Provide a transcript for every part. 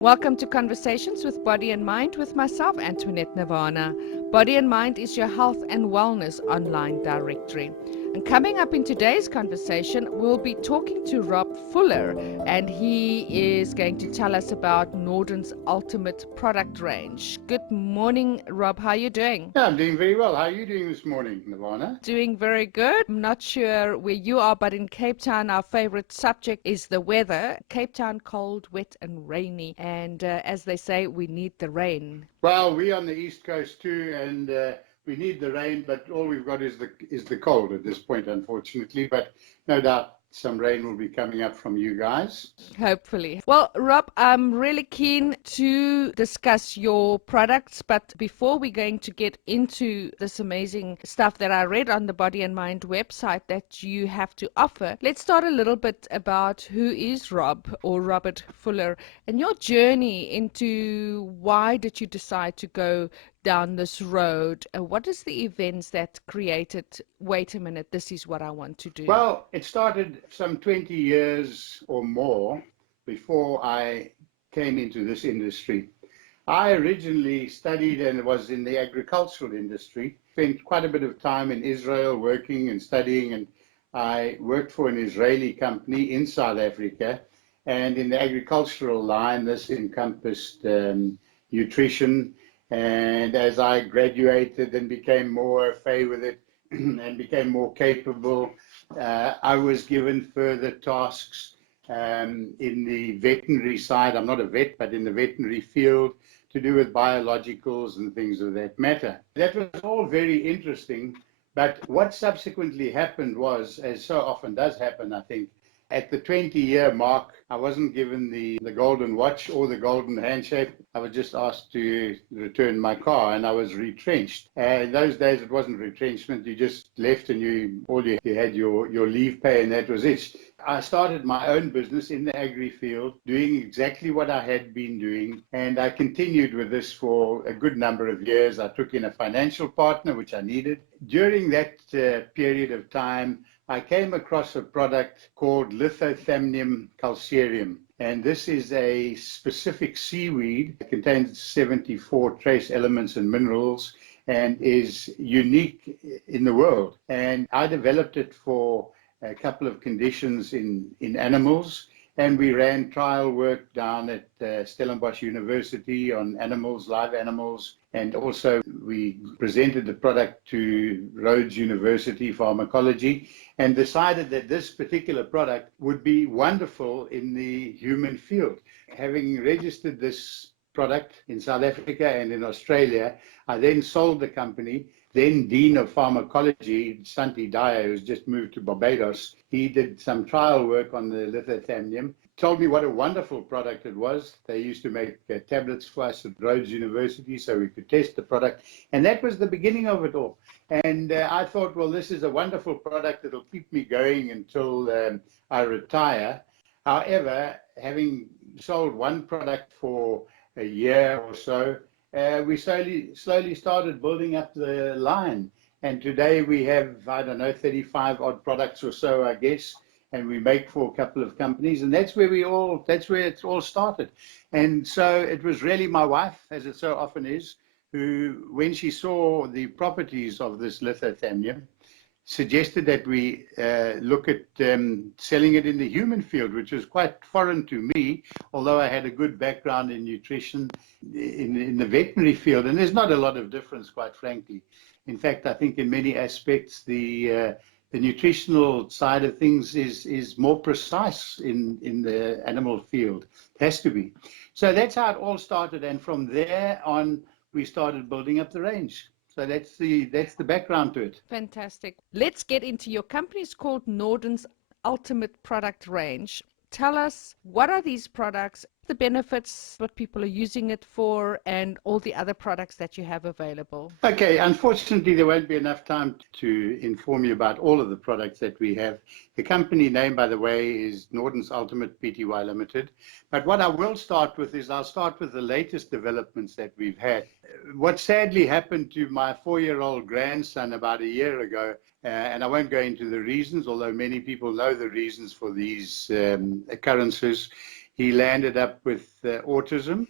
Welcome to Conversations with Body and Mind with myself, Antoinette Nirvana. Body and Mind is your health and wellness online directory. And coming up in today's conversation, we'll be talking to Rob Fuller, and he is going to tell us about Nordens ultimate product range. Good morning, Rob. How are you doing? Yeah, I'm doing very well. How are you doing this morning, Nirvana? Doing very good. I'm not sure where you are, but in Cape Town, our favorite subject is the weather. Cape Town, cold, wet, and rainy. And as they say, we need the rain. Well, we're on the East Coast too, and we need the rain, but all we've got is the cold at this point, unfortunately. But no doubt some rain will be coming up from you guys. Hopefully. Well, Rob, I'm really keen to discuss your products, but before we're going to get into this amazing stuff that I read on the Body and Mind website that you have to offer, let's start a little bit about who is Rob or Robert Fuller and your journey into why did you decide to go down this road? What is the events that created, wait a minute, this is what I want to do? Well, it started some 20 years or more before I came into this industry. I originally studied and was in the agricultural industry, spent quite a bit of time in Israel working and studying, and I worked for an Israeli company in South Africa. And in the agricultural line, this encompassed nutrition. And as I graduated and became more au fait with it and became more capable, I was given further tasks in the veterinary side. I'm not a vet, but in the veterinary field, to do with biologicals and things of that matter. That was all very interesting, but what subsequently happened was, as so often does happen, I think, at the 20-year mark, I wasn't given the golden watch or the golden handshake. I was just asked to return my car, and I was retrenched. In those days, it wasn't retrenchment. You just left, and you had your leave pay, and that was it. I started my own business in the agri field, doing exactly what I had been doing, and I continued with this for a good number of years. I took in a financial partner, which I needed. During that period of time, I came across a product called Lithothamnium calcareum. And this is a specific seaweed. It contains 74 trace elements and minerals and is unique in the world. And I developed it for a couple of conditions in animals. And we ran trial work down at Stellenbosch University on animals, live animals. And also we presented the product to Rhodes University Pharmacology and decided that this particular product would be wonderful in the human field. Having registered this product in South Africa and in Australia, I then sold the company. Then Dean of Pharmacology, Santi Daya, who's just moved to Barbados, he did some trial work on the Lithothamnium, told me what a wonderful product it was. They used to make tablets for us at Rhodes University so we could test the product. And that was the beginning of it all. And I thought, well, this is a wonderful product. It'll keep me going until I retire. However, having sold one product for a year or so, we slowly started building up the line. And today we have, I don't know, 35 odd products or so, I guess, and we make for a couple of companies. And that's where it all started. And so it was really my wife, as it so often is, who, when she saw the properties of this Lithothamnium, suggested that we look at selling it in the human field, which was quite foreign to me, although I had a good background in nutrition in the veterinary field. And there's not a lot of difference, quite frankly. In fact, I think in many aspects, the nutritional side of things is more precise in the animal field. It has to be. So that's how it all started. And from there on, we started building up the range. So that's the background to it. Fantastic. Let's get into your company. It's called Nordens Ultimate Product Range. Tell us, what are these products, the benefits, what people are using it for, and all the other products that you have available? Okay, unfortunately, there won't be enough time to inform you about all of the products that we have. The company name, by the way, is Nordens Ultimate Pty Limited. But what I will start with is I'll start with the latest developments that we've had. What sadly happened to my 4-year-old grandson about a year ago, and I won't go into the reasons, although many people know the reasons for these occurrences. he landed up with autism,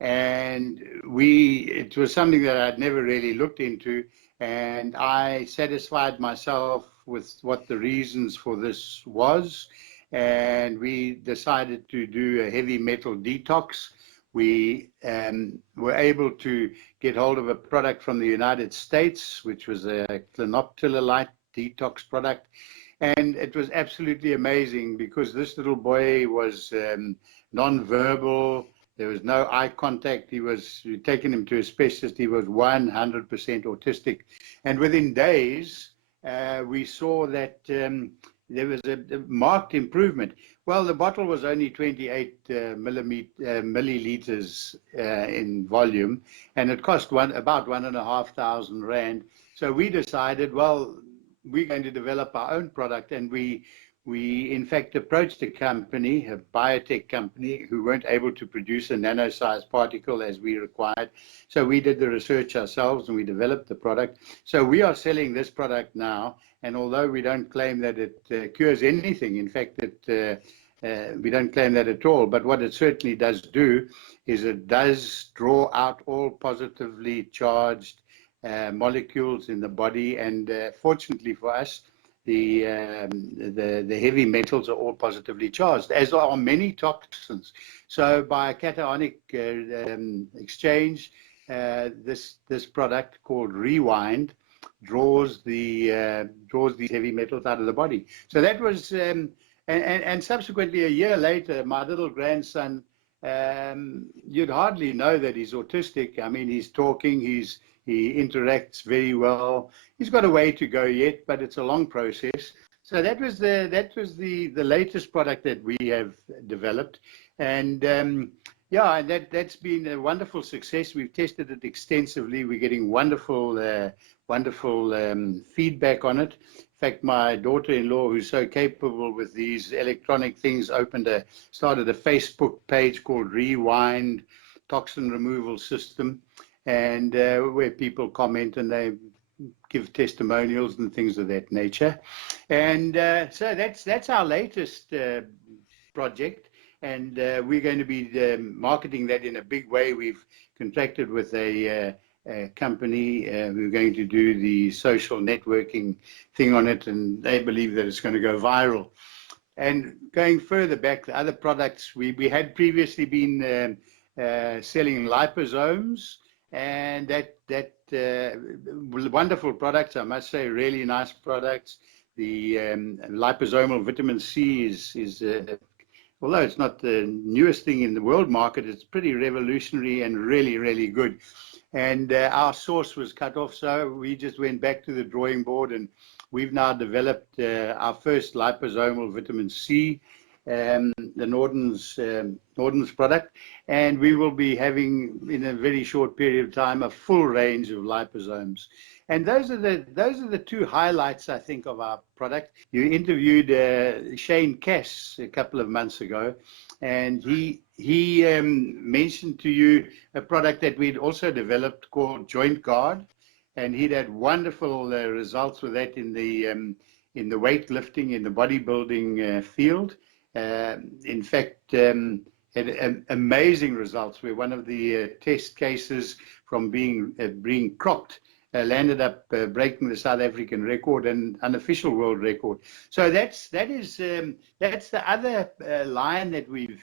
and it was something that I'd never really looked into, and I satisfied myself with what the reasons for this was, and we decided to do a heavy metal detox. We were able to get hold of a product from the United States, which was a clinoptilolite detox product, and it was absolutely amazing because this little boy was non-verbal. There was no eye contact. You'd taken him to a specialist. He was 100% autistic. And within days, we saw that there was a marked improvement. Well, the bottle was only 28 milliliters in volume, and it cost about 1,500 rand. So we decided, well, we're going to develop our own product, and we in fact approached a company, a biotech company, who weren't able to produce a nano-sized particle as we required. So we did the research ourselves and we developed the product. So we are selling this product now, and although we don't claim that it cures anything, in fact, we don't claim that at all, but what it certainly does do is it does draw out all positively charged molecules in the body, and fortunately for us, the heavy metals are all positively charged, as are many toxins. So by a cationic exchange, this product called Rewind draws these heavy metals out of the body. So that was, and subsequently a year later, my little grandson, you'd hardly know that he's autistic. I mean, he's talking, he interacts very well. He's got a way to go yet, but it's a long process. So that was the latest product that we have developed, and yeah, and that's been a wonderful success. We've tested it extensively. We're getting wonderful feedback on it. In fact, my daughter-in-law, who's so capable with these electronic things, started a Facebook page called Rewind Toxin Removal System, and where people comment and they give testimonials and things of that nature. And so that's our latest project, and we're going to be marketing that in a big way. We've contracted with a company who are going to do the social networking thing on it, and they believe that it's going to go viral. And going further back, the other products, we had previously been selling liposomes, and that wonderful products, I must say, really nice products. The liposomal vitamin C is although it's not the newest thing in the world market, it's pretty revolutionary and really, really good. And our source was cut off, so we just went back to the drawing board, and we've now developed our first liposomal vitamin C, the Nordens product, and we will be having, in a very short period of time, a full range of liposomes. And those are the two highlights, I think, of our product. You interviewed Shane Cass a couple of months ago, and he mentioned to you a product that we'd also developed called Joint Guard, and he'd had wonderful results with that in the weightlifting, in the bodybuilding field. In fact, had amazing results where one of the test cases from being cropped landed up breaking the South African record and unofficial world record. So that's the other line that we've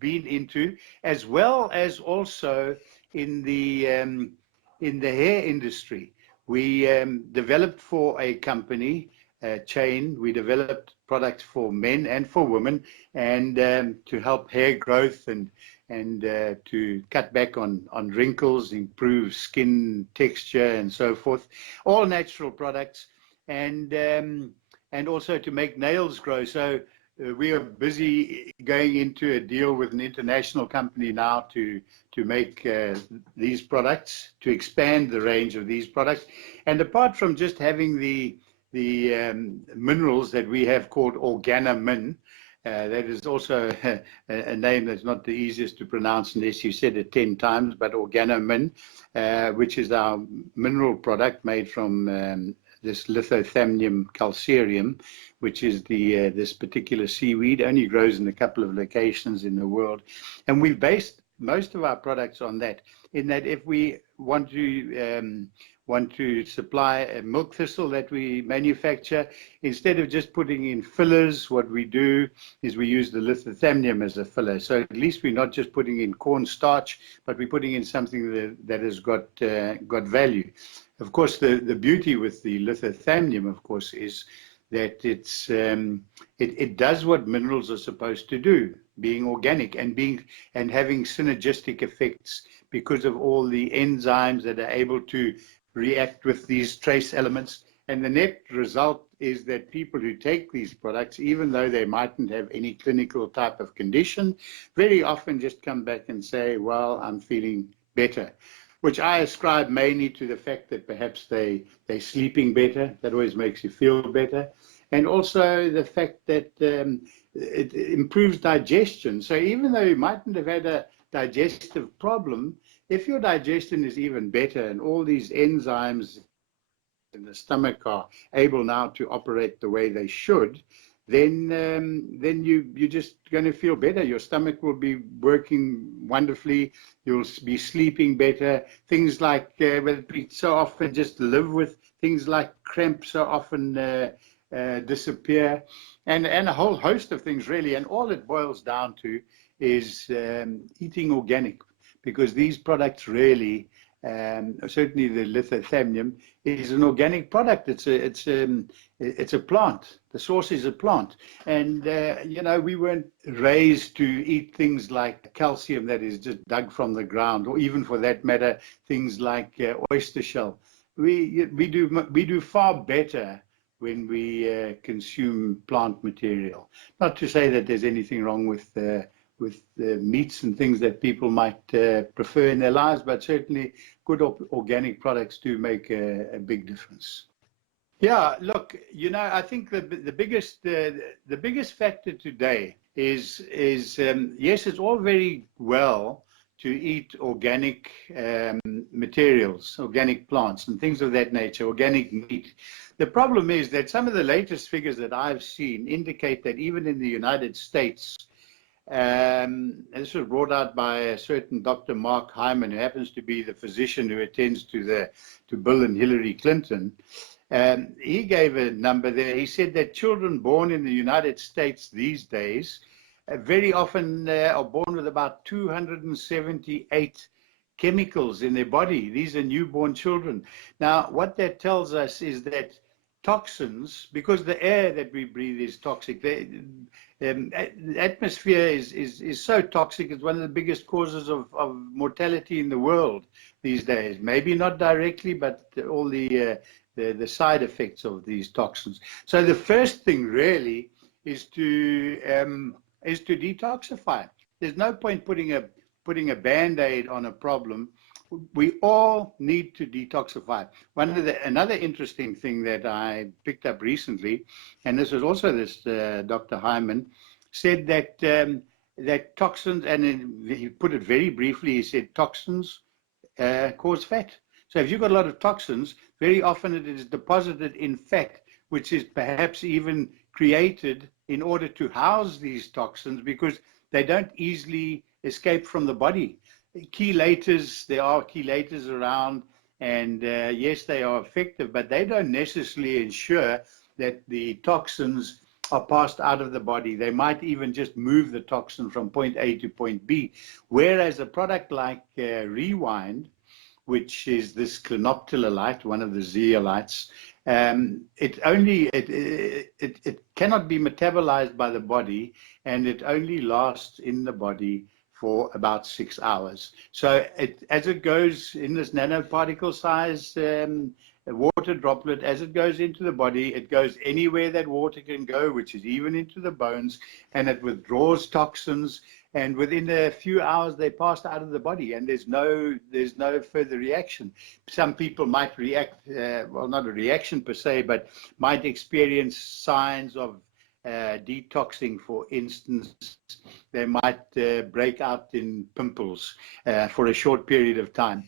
been into, as well as also in the hair industry. We developed for a company chain. We developed products for men and for women, and to help hair growth and to cut back on wrinkles, improve skin texture, and so forth. All natural products, and also to make nails grow. So we are busy going into a deal with an international company now to make these products, to expand the range of these products. And apart from just having the minerals that we have called Organomin, that is also a name that's not the easiest to pronounce unless you said it 10 times, but Organomin, which is our mineral product made from this Lithothamnium calcareum, which is this particular seaweed. Only grows in a couple of locations in the world, and we've based most of our products on that. In that, if we want to supply a milk thistle that we manufacture, instead of just putting in fillers, what we do is we use the Lithothamnium as a filler. So at least we're not just putting in cornstarch, but we're putting in something that has got value. Of course, the beauty with the Lithothamnium, of course, is that it does what minerals are supposed to do, being organic and having synergistic effects because of all the enzymes that are able to react with these trace elements. And the net result is that people who take these products, even though they mightn't have any clinical type of condition, very often just come back and say, well, I'm feeling better, which I ascribe mainly to the fact that perhaps they're sleeping better. That always makes you feel better. And also the fact that it improves digestion. So even though you mightn't have had a digestive problem, if your digestion is even better and all these enzymes in the stomach are able now to operate the way they should, then you're just going to feel better. Your stomach will be working wonderfully. You'll be sleeping better. Things like we so often just live with things like cramps so often disappear, and a whole host of things really. And all it boils down to is eating organic, because these products really, certainly the Lithothamnium, is an organic product. It's a plant. The source is a plant, and we weren't raised to eat things like calcium that is just dug from the ground, or even for that matter, things like oyster shell. We do far better when we consume plant material. Not to say that there's anything wrong with the meats and things that people might prefer in their lives, but certainly good organic products do make a big difference. Yeah, look, I think the biggest factor today is yes, it's all very well to eat organic materials, organic plants and things of that nature, organic meat. The problem is that some of the latest figures that I've seen indicate that even in the United States, this was brought out by a certain Dr. Mark Hyman, who happens to be the physician who attends to Bill and Hillary Clinton. He gave a number there. He said that children born in the United States these days very often are born with about 278 chemicals in their body. These are newborn children. Now, what that tells us is that toxins, because the air that we breathe is toxic, the atmosphere is so toxic, it's one of the biggest causes of mortality in the world these days. Maybe not directly, but all the side effects of these toxins. So the first thing really is to detoxify. There's no point putting a Band-Aid on a problem. We all need to detoxify. Another interesting thing that I picked up recently, and this was also this Dr. Hyman, said that toxins, and he put it very briefly, he said toxins cause fat. So if you've got a lot of toxins, very often it is deposited in fat, which is perhaps even created in order to house these toxins, because they don't easily escape from the body. Chelators, there are chelators around, and yes, they are effective, but they don't necessarily ensure that the toxins are passed out of the body. They might even just move the toxin from point A to point B. Whereas a product like Rewind, which is this clinoptilolite, one of the zeolites, it cannot be metabolized by the body, and it only lasts in the body for about 6 hours. So as it goes in this nanoparticle size water droplet, as it goes into the body, it goes anywhere that water can go, which is even into the bones, and it withdraws toxins, and within a few hours they pass out of the body, and there's no further reaction. Some people might react, well, not a reaction per se, but might experience signs of detoxing. For instance, they might break out in pimples for a short period of time.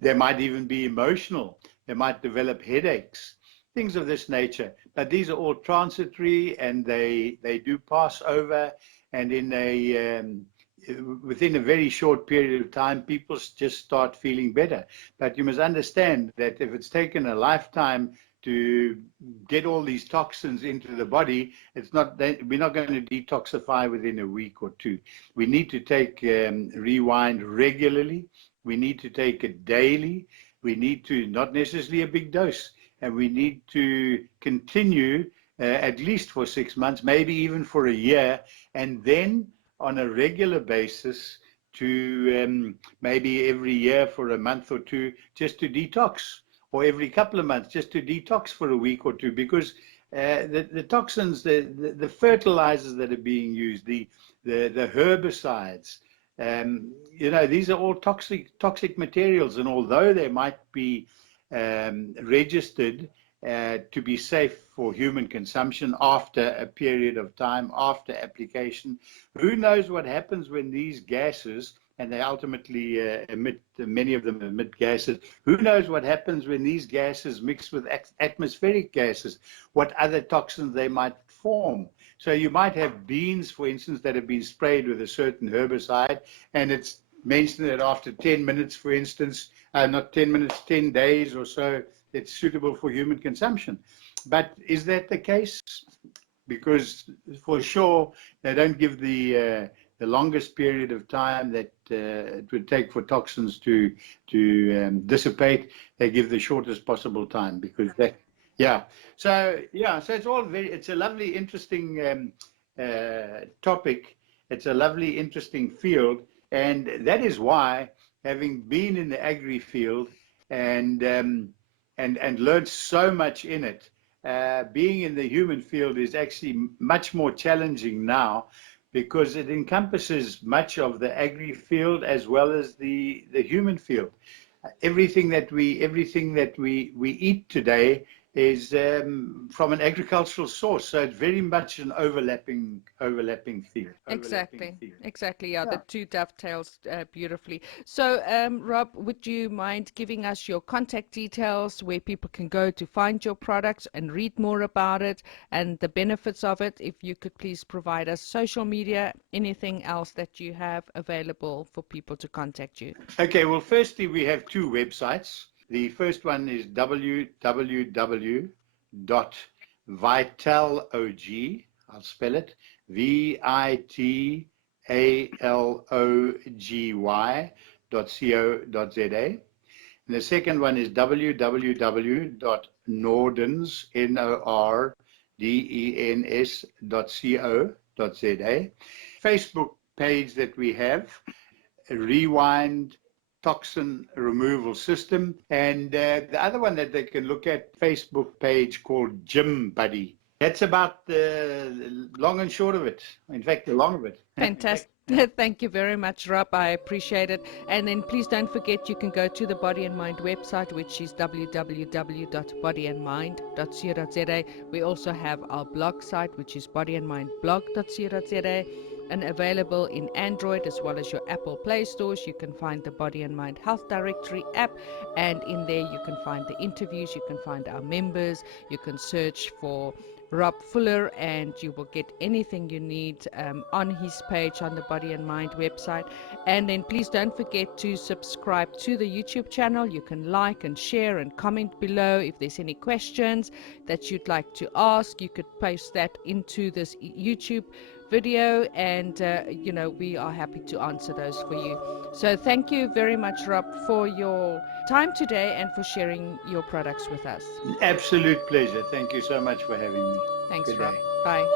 They might even be emotional. They might develop headaches. things of this nature. But these are all transitory, and they do pass over, and within a very short period of time, people just start feeling better. But you must understand that if it's taken a lifetime to get all these toxins into the body, we're not going to detoxify within a week or two. We need to take Rewind regularly. We need to take it daily. We need to, not necessarily a big dose, and we need to continue at least for 6 months, maybe even for a year, and then on a regular basis to maybe every year for a month or two just to detox, or every couple of months just to detox for a week or two, because the toxins, the fertilizers that are being used, the herbicides, these are all toxic materials, and although they might be registered to be safe for human consumption after a period of time, after application, who knows what happens when these gases, and they ultimately many of them emit gases, who knows what happens when these gases mix with atmospheric gases, what other toxins they might form. So you might have beans, for instance, that have been sprayed with a certain herbicide, and it's mentioned that after 10 minutes, for instance, not 10 minutes, 10 days or so, it's suitable for human consumption. But is that the case? Because for sure, they don't give the longest period of time that it would take for toxins to dissipate. They give the shortest possible time, because that, yeah. So it's all it's a lovely, interesting topic. It's a lovely, interesting field, and that is why, having been in the agri field and learned so much in it, being in the human field is actually much more challenging now, because it encompasses much of the agri field as well as the human field. Everything that we eat today is from an agricultural source, so it's very much an overlapping field. Exactly. Yeah, the two dovetails beautifully. So, Rob, would you mind giving us your contact details, where people can go to find your products and read more about it and the benefits of it? If you could please provide us social media, anything else that you have available for people to contact you. Okay, well, firstly, we have two websites. The first one is www.vitalog, I'll spell it, vitalog.co.za. And the second one is www.nordens, nordens.co.za. Facebook page that we have, Rewind Toxin Removal System, and the other one that they can look at, Facebook page called Gym Buddy. That's about the long and short of it. In fact, the long of it. Fantastic. Thank you very much, Rob. I appreciate it. And then please don't forget, you can go to the Body and Mind website, which is www.bodyandmind.co.za. We also have our blog site, which is bodyandmindblog.co.za, and available in Android as well as your Apple Play stores. You can find the Body and Mind Health Directory app, and in there you can find the interviews, you can find our members, you can search for Rob Fuller, and you will get anything you need on his page on the Body and Mind website. And then please don't forget to subscribe to the YouTube channel. You can like and share and comment below. If there's any questions that you'd like to ask, you could post that into this YouTube video, and we are happy to answer those for you. So thank you very much, Rob, for your time today and for sharing your products with us. Absolute pleasure. Thank you so much for having me. Thanks, Good Rob. day. Bye.